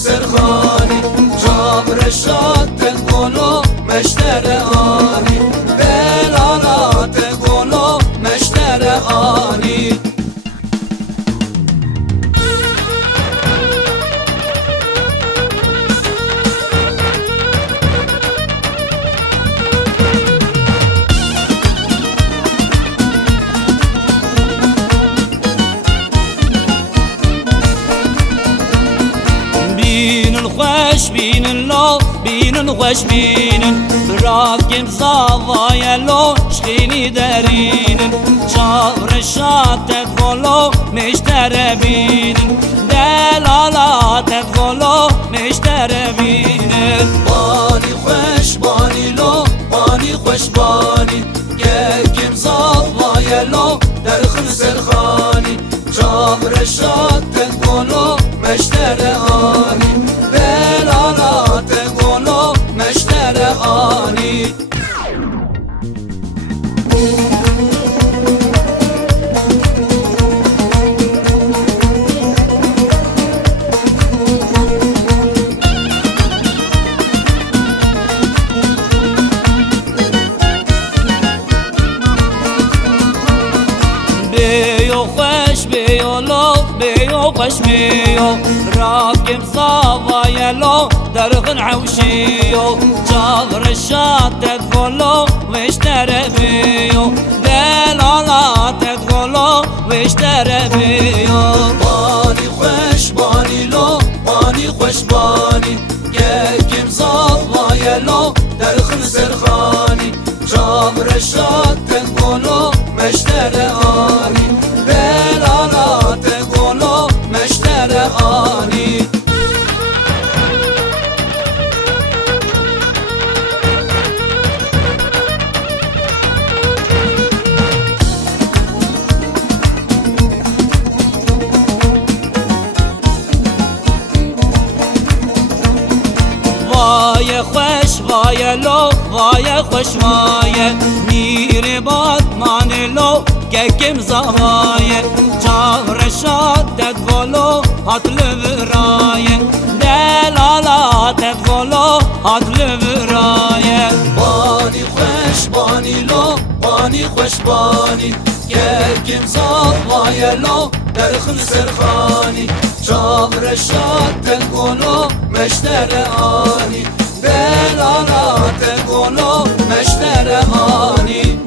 سرخانی جابر شاد گلو مشتر آنی بلالات گلو مشتر آنی خوش بینن لو بینن خوش بینن براکم زاوای لو شخینی درینن چار شاتت غلو مشتر بینن دلالاتت غلو مشتر بینن بانی خوش بانی لو بانی خوش بانی گرکم زاوای لو درخن سرخانی چار شاتت غلو مشتر آنی بلالات گلو مشتر آنی بیو خوش بیو لو بیو خوش بیو راكب صاوای لو درغن عوشيو جابر الشات تدخلو واشترى بيو دلالات تدخلو واشترى بيو باني خوش باني لو باني خوش باني يكم صاوای لو درخن سرخاني جابر الشات تدخلو مشترى آني دلالات تدخلو مشترى آني وای خوش وای لو وای خوش وای میر باد مان لو گکم زوای چار شاد تدخلو هاتل برای دلالات تدخلو هاتل برای بانی خوش بانی لو بانی خوش بانی گرکم زاوای لو درخن سرخانی چابر شاد تنگونو مشتر آنی دلالات گلو مشتر آنی